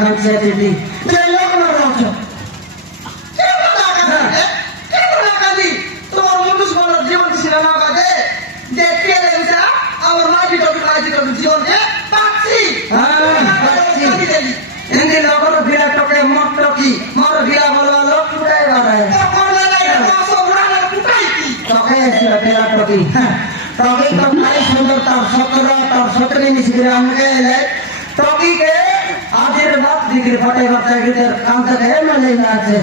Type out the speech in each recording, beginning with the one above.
খাচ্ছে দিদি যে লোক না রয়েছে তোমার মুন্ডুস বলার জীবন ছিল না বাদে যে পেলে উঠা আমার মাটি টপি জীবনকে পাচ্ছি এমনি লগর ভিড়া টকে মট টকি মর ভিড়া বলো লোক ফুটাই বাড়ায় টকে এসেছিল ভিড়া টকি টকি তো খাই সুন্দর তার সতেরো মিশিয়ে আমাকে এলে টকিকে আজের বাপ দিকে ফটে বাচ্চা গিদের কান থেকে মলে না আছে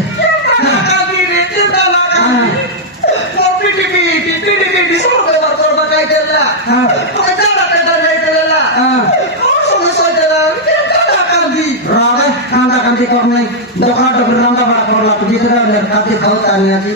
কান্দা কান্দি কর নাই দোকান টুকরে রান্না বাড়া করলা ভিতরে কাঁদি খাও তানি আছি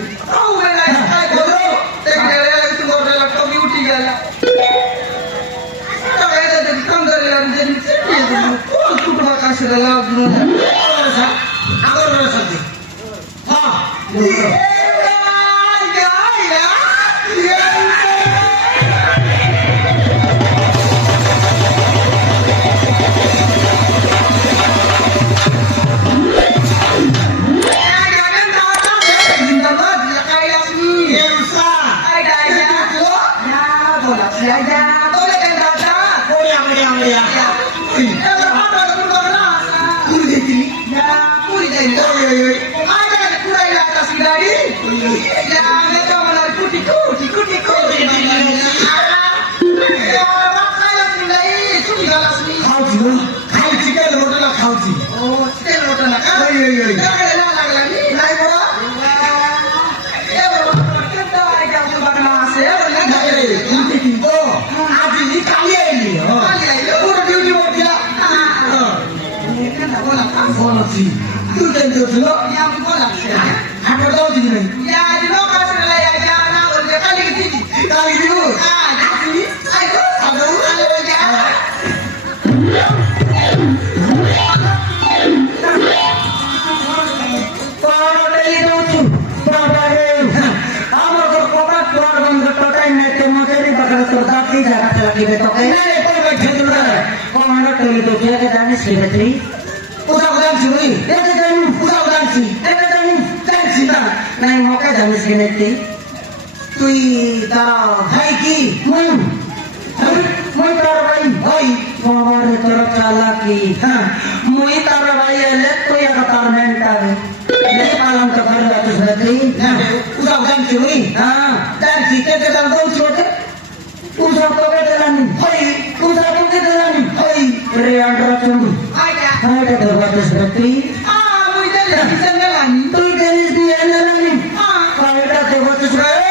তুই তারা ভাই কি মুই তার ভাই ভাই বাবারে তোর চালাকি মুই তার ভাই এলে তুই একটা তার মেন্টাবে পালন তো করে যাচ্ছিস না তুই উসাও জানছি মুই জানছি কে জান তো ছোটে উসাও তো কে জানি ভাই উসাও তো কে জানি ভাই রে আন্ডার চুম হাইটা তো বাতিস না তুই মুই দেলে কিচেন গেলানি তুই জানিস তুই এলানি হাইটা তো বাতিস রে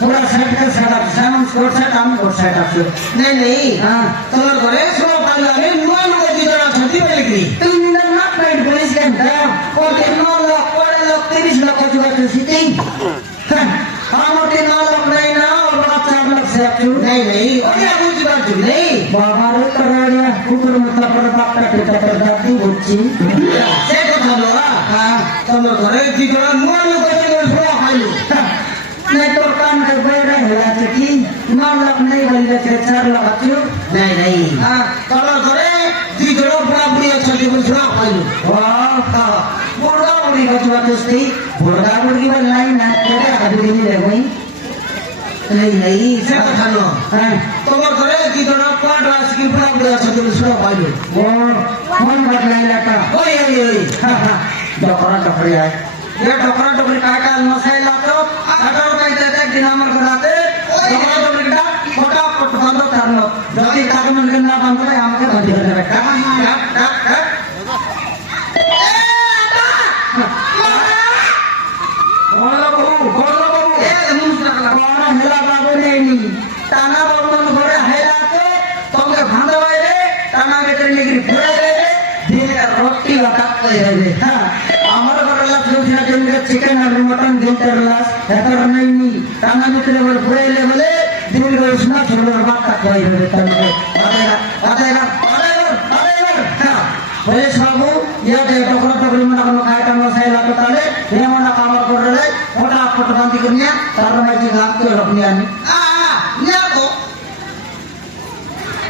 पूरा सेट का सेटअप सेवन स्कोर सेट हम कोड सेटअप नहीं हां तोर घरे सो पाला में नुआ नुआ दिदरा छती बोलगी तुम निंदा नॉट राइट पुलिस के अंदर और 9 लाख 30 लाख जुगा तो सिटी हम 9 लाख नहीं ना और 4 लाख से नहीं और ये कुछ बात नहीं बाबा रे कराया कुकुर मतलब पर बापटा के दाती होची से কথা लो हां तोर घरे दिदरा नुआ नुआ दिदरा सो पाइलो नहीं तो काम कर बैठा है कि 9 लाख नहीं बन गए 4 लाख अच्छे नहीं हां कलर करे दिगरो बराबरी अच्छा जीवन सुना पाइलो वाह बुढ़ा बुढ़ी का जो दोस्ती बुढ़ा बुढ़ी वाला लाइन ना तेरे अभी नहीं रह गई नहीं से कथा लो हां तोमर करे दिगरो पाट रास की बराबरी अच्छा जीवन सुना पाइलो वो मन बदलाई लाता ओए डकरा डकरी आए ये डकरा डकरी काटा मसाई लातो अगर कोई देते दिन हमर कराते डकरा डकरी का फटाफट बंद करनो যদি কাকে মন না বন্ধ হয় আমাকে বন্ধ করে রাখা টানা বর্মন করে হেরাতে তোমাকে ভাঙা বাইরে টানা বেটে নিয়ে ঘুরে দেবে দিনে রুটি বা কাটতে হবে হ্যাঁ আমার ঘরে লাভ জুটিনা জমিকে চিকেন আর মটন দিনটার লাশ এতর নাই নি টানা ভিতরে বলে ঘুরাইলে বলে দিন করে উষ্ণা ছোটর ভাত কাটতে হবে তোমাকে বলে সবু ইয়াতে টকরা টকরি মনে কোনো খাইটা মশাই লাগতো তাহলে এমন কামড় করে ওটা ফটো বান্তি করে নিয়ে তারপর মাঝে গাছ করে রকনি আনি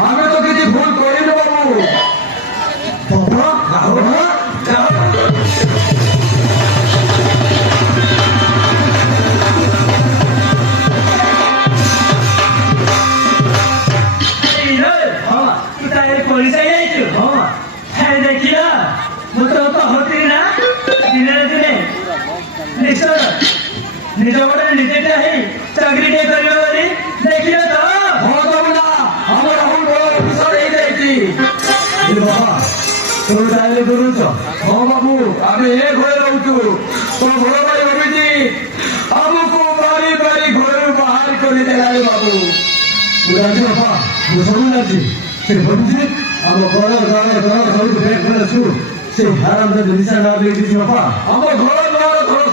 আমি তো কিছু ভুল করিনি বাবু ଦେଖିଲା ମୁଁ ତ ହଉଥିଲି ନା ଦିନେ ଦିନେ ନିଶ୍ଚୟ ନିଜ ଗୋଟେ ନିଜେଟା ହେଇ ଚାକିରି ଟିକେ କରିବ ବୋଲି ଦେଖିଲ ତ আমার এখন বড় অফিসার ହେଇଯାଇଛି বাবা তুমি তাহলে করুছ হ্যাঁ বাবু আমি এ ঘরে রହୁଛୁ তো বড় ভাই অভিজিৎ ଆମକୁ ବାରି ବାରି ଘରୁ ବାହାର କରିଦେଲାରେ ବାବୁ ମୁଁ ଜାଣିଛି ବାପା ମୁଁ ସବୁ ଜାଣିଛି ସେ ଅଭିଜିତ୍ ଆମ ଘର ସବୁଠୁ ବ୍ୟାଙ୍କ ଖୋଲା ଅଛୁ ସେ ହାରାମ ନିଶା ନାଁ ଦେଇଛି ବାପା ଆମ ଘର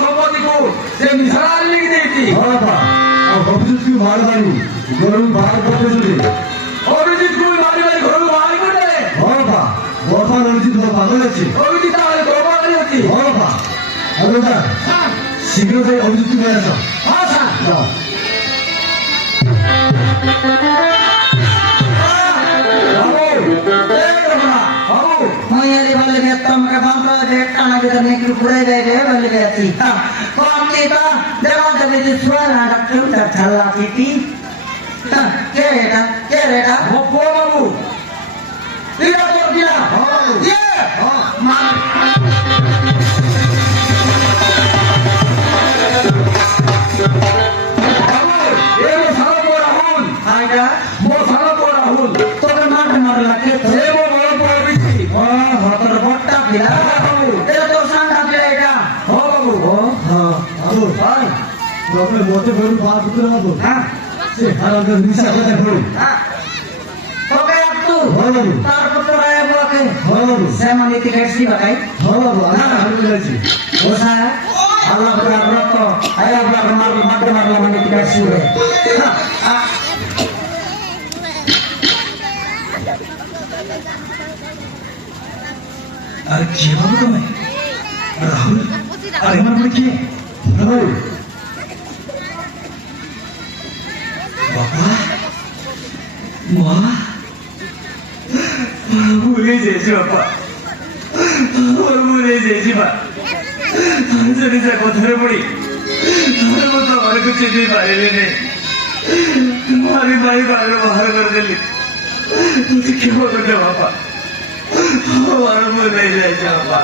ସମ୍ପତ୍ତିକୁ ସେ ନିଶା ଲେଖି ଦେଇଛି ହଁ ବାପା ଆଉ ଅଭିଜିତକୁ ମାରିବାନି ଘରୁ ବାହାର କରିଦେଇଛନ୍ତି ଅଭିଜିତକୁ ମାରି ମାରି ଘରୁ ବାହାର କରିଦେଲେ ହଁ ବାପା ବର୍ତ୍ତମାନ ଅଭିଜିତ ପାଗଳ ଅଛି ଅଭିଜିତ ତାହେଲେ ଗର୍ଭବତୀ ଅଛି ହଁ ବାପା ଆଉ ବେଟା ଶୀଘ୍ର ଯାଇ ଅଭିଜିତକୁ ନେଇ ଆସ ହଁ ସାର୍ मयरी वाले के तुमके बांधो जे टाना के निकल पूरे गए रे वाले के थी कौन की तो देखो जब ये स्वर ना डॉक्टर का छल्ला पीती के रेटा वो बाबू इला तो दिला ये मार ये वो सारा को राहुल आएगा वो सारा को राहुल तो मार लगे तो ये वो बड़ा पवित्र होतर बट्टा पिला तेरे तो सांडा पिलाएगा हो बाबू हां बाबू भाई वो अपने मोटे बड़े बात उतर बाबू हां से हारा का निशा का देखो हां हो गया तू हो बाबू तार पुत्र आया बोके हो बाबू सेमनी टिकट सी बताई हो बाबू आना हम जाई ओसा अल्लाह बड़ा रखो आया बड़ा मार मनी टिकट सी रे अरे क्या बाबू तुम्हें राहुल अरे मन में क्या राहुल बाबा माँ भूले जैसी बापा और भूले जैसी बात जरी से कोथरे पड़ी अरे वो तो हमारे कुछ चीज़ बारे में हमारी माई बाहर कर दिली तो क्या हो गया बापा और भूले जैसी बापा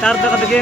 তার দেখা থেকে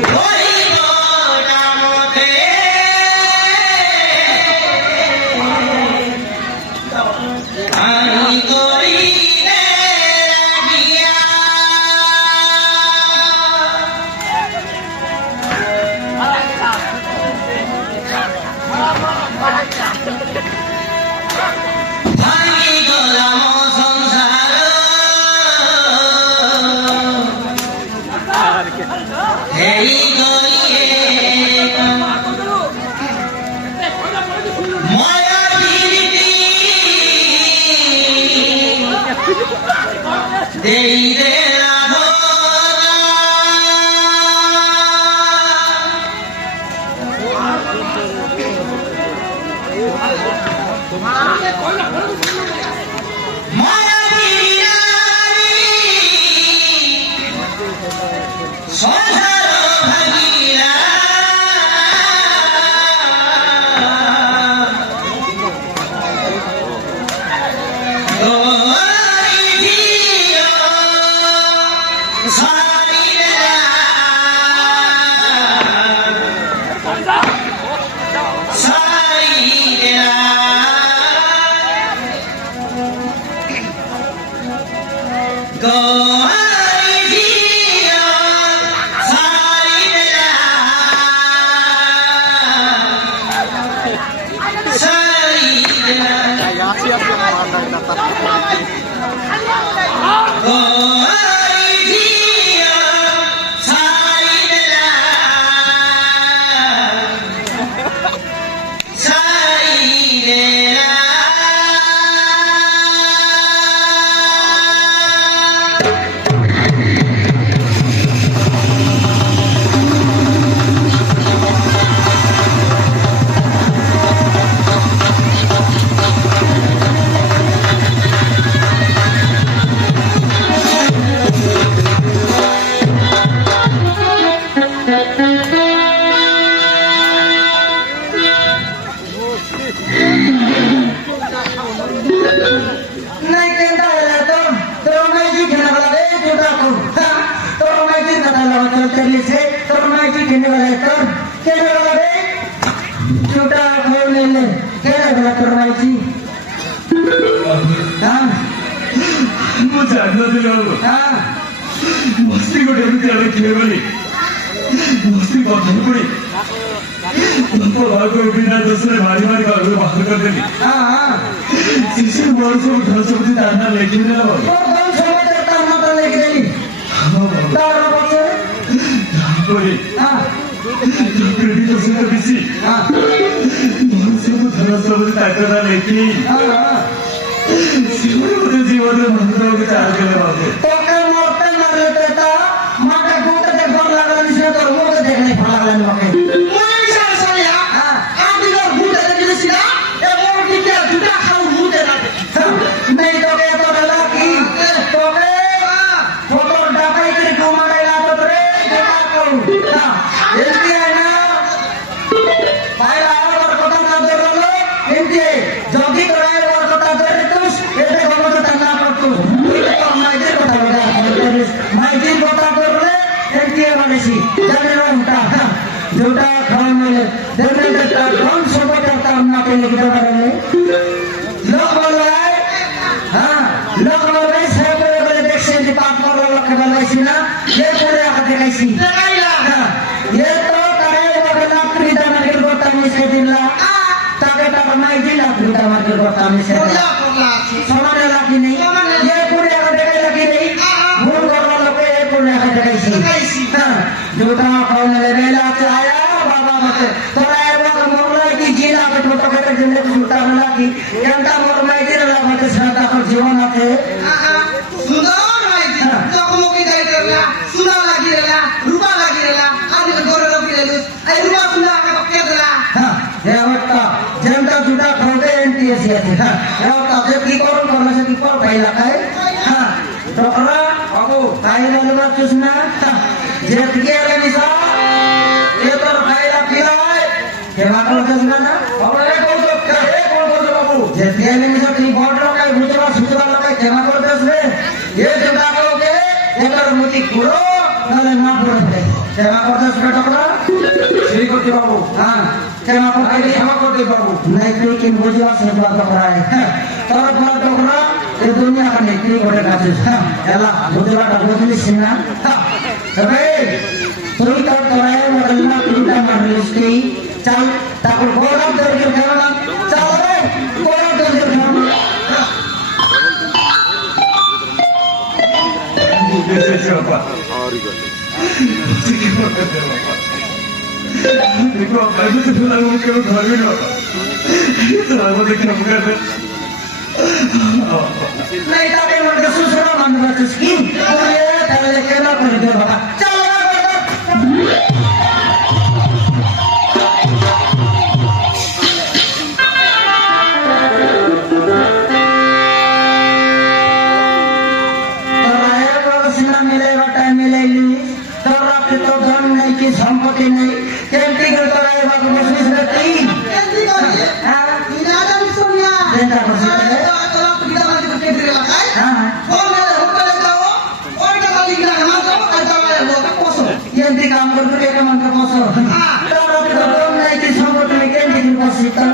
ମୁଁ ଜାଣିନଥିଲି ମସ୍ତି ଗୋଟେ ଏମିତି ଆମେ ଥିଲେ ବୋଲି ମସ୍ତି କଥା ପଡି ବାପା ବାହାକୁ ବିନା ଦୋଷରେ ମାରି ମାରି ଘରକୁ ବାହାର କରିଦେଲି ଶିଶୁ ମୋର ସବୁ ଧନ ସମ୍ପତ୍ତି ତା ନାଁ ଲେଖିଦେଲା ତାପରେ କ୍ରେଡିଟ ସହିତ ମିଶି ମୋର ସବୁ ଧନ ସମ୍ପତ୍ତି ତାଙ୍କ ନାଁ ଲେଖି জীবনের জীবনে মন্ত্রকে চার গেলে বাবু তোকে মরতে মারলে তো মাকে গুঁতে দেখ ভালো লাগলো নিশ্চয় তোর মুখে দেখলে ভালো লাগলো আমাকে जोटा खाने मिले देखने देता कौन सुबह करता हमना के लिए कितना करेंगे लोग बोल रहा है हाँ लोग बोल रहे हैं सब बड़े बड़े देख से डिपार्ट कर रहे लोग के बंदा इसी ना ये पूरे आकर कैसी ये तो करे वो बना प्रीता मार्केट को तामी से दिला ताकि ताकि मैं दिला प्रीता मार्केट को तामी से समाने लगी नहीं ये पूरे आकर देखे लगी नहीं भूल कर रहा लोग ये पूरे आकर कैसी जोटा खाने ले बेला के आया बाबा मत थोड़ा ऐसा का मोरला की जीला के छोटा के जिंदगी जोटा वाला की जनता मोर में गिर रहा मत श्रद्धा कर जीवन आते सुंदर भाई जगमो की दाई करला सुना लगी रहला रूपा लगी रहला आज के गोरे लगी रहलु ए रूपा सुना के पक्के देला हां ये बता जनता जोटा खाते एनटीएस आते हां ये बता जे की करन से की पर भाई लगाए हां टोकरा बाबू काई लगवा चुसना जे पिएले निसा ये तो खाइला पिलाए के बात ना अब रे को যে তেল মিশে তুই বড় লোকায় বুঝবা সুতবা লোকায় কেনা করতে আসবে এ যেটা ওকে এটার মুতি পুরো নালে না পড়বে কেনা করতে আসবে টকরা সেই করতে পাবো হ্যাঁ কেনা করতে ক্ষমা করতে পাবো নাই তুই কিন বুঝবা সুতবা টকরায় তোর পর টকরা এই দুনিয়া কানে কি করে কাছে এলা বুঝবাটা বুঝলিস না তবে তুই তোর তোরায় মডেল না তুইটা মারলিস তুই চল তারপর গৌরব দরকার কেমন চল রে গৌরব দরকার কেমন বুঝেছে বাবা ঠিক কথা বাবা देखो मैं तो थोड़ा वो क्यों घर में ना तो वो देख रहा हूँ नहीं ताकि मुझे सुसरा मन में तो स्कीम और ये ताले केला कर दे बाबा चल मिलेगा टाइम मिलेगी तो रख तो धन नहीं की संपत्ति नहीं केंटी के तो रहेगा तो मुझे से तीन কেন্দ্রিক করে ইনাদা মিশনিয়া চিন্তা করছিস তোরা পিতা মাঝে কেন্দ্রিক লাগায় হ্যাঁ ফোন হোটেলে যাও ওইটা মালিক না না যাও আর যাওয়ার লোকে পছন্দ केंटी काम करते के मन का पोसो तो रख तो धन नहीं की संपत्ति नहीं केंटी के पोसी तो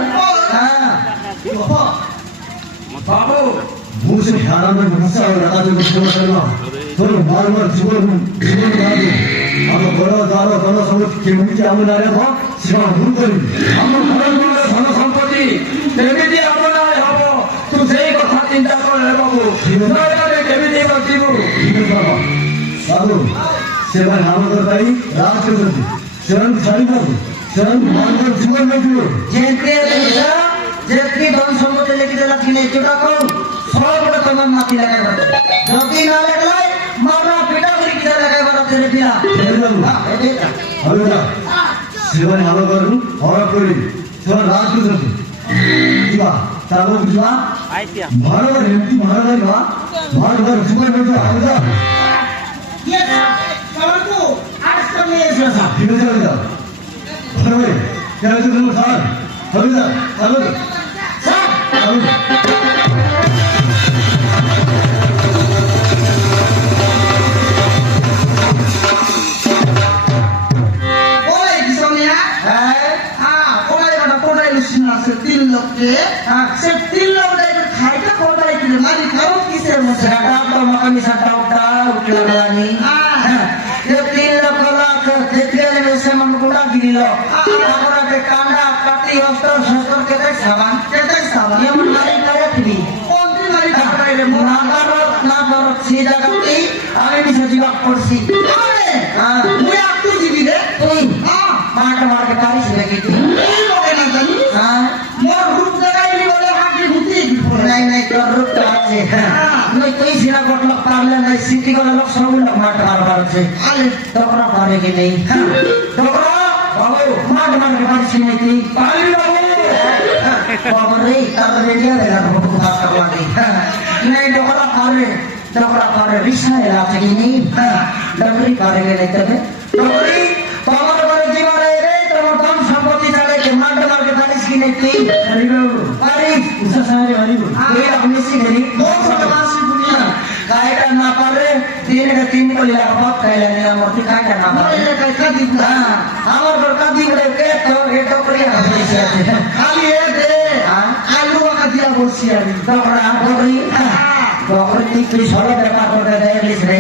हां বাবু 무슨 사람을 불쌍을 나가지고 죽었잖아. 너는 말만 죽어도 나도 아마 걸어 성을 기분이지 않는 날에서 지방 물건이 আমার ঘরের মূল্য ধন সম্পত্তি কেমিতি আপনার হব তুই সেই কথা চিন্তা করে বাবু নইলে কেমিতি বাঁচিব 이러다가 나도 제발 나무들 따위 나아쳐서지 저런 자리가도 저런 말만 죽었는지 जेते लेजा जेती धन संपत्ति लेके चला कि नहीं चुका को सब को तमाम माटी लगा कर जल्दी ना लगलाय मारा पिटा करी कि लगा कर तेरे पिया 아유다 제발 나무들은 어렵거리 저런 나아쳐서지 이봐 따로 주마 말을 empty 말을 가 말을 죽었는지 아무다 ये सबको आज समय ऐसा 비교자입니다. 하루에 계속 그런 살 갑니다. 가면 ओए किसोनिया है ओए बड़ा कोड़ा लुसिना से 3 लोग के से 3 लोग दे खाई का कोड़ा की मारी करो किसे मुझे सेटा तो मकानी सेटा उठला गलानी ये तीन लोग कोला कर देखले में से मन गुड़ा गिरिलो हमरा के कांडा काटी अस्त्र शस्त्र के देख सामान केते सावा ये मन मारी करे थी कौन ती मारी का रे ना करो सीधा काटी আমি নিচে জীবা করছি আরে হ্যাঁ মুই আকটু দিবি রে তুই হ্যাঁ মার के पारिस लेके थी এই লোকে না জানি हां মোর রূপ দেখাইলি বলে হাঁটি ঘুরতে नहीं नहीं तो रुक तो আছে नहीं कोई सीना कोट लोग पाले नहीं सिटी को लोग सब लोग मार मार से আরে टोकरा पारे की नहीं टोकरा बाबू मार के पारिस नहीं थी पाली बाबू रे तार रेडियो देगा तो बात करवा दी नहीं टोकरा पारे रिश्ता है लाते की नहीं डबरी करेंगे नहीं तबे डबरी তোমার ঘরে জীবন রে তোমার ধন সম্পত্তি ছাড়ে के मार के पारिस की नहीं थी पारिस उसे सारे वाली ये अपनी सी गरी मोर सतवासी दुनिया कायटा ना पारे तीन को लिया बात कहले ना मूर्ति कायटा ना पारे मोरे कैसा दिखता আমার বড় দিবড়ে কে তো এ তো করে আছে খালি এ দে আলু আকা দিয়া বসি আমি তোমরা বড়ই প্রকৃতি কি সরো ব্যাপার করে দেখিস রে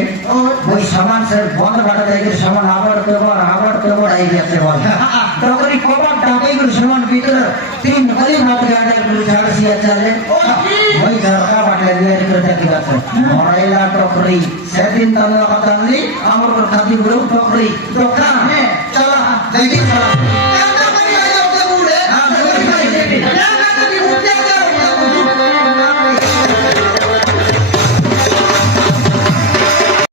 ওই সমান সে বন্ধ বাড়া দেয় সমান আবার কেবল আই গেছে বল তোকরি কবার ডাকে গুলো সমান ভিতর তিন গলি মাঠ গাড়ি গুলো ছাড়ছি চলে ওই ঝরকা বাটলে দিয়ে করে দেখি আছে মরাইলা টকরি সেদিন তোমরা কথা বলি আমার খাদি গুলো টকরি দোকান চলা দেখি চলা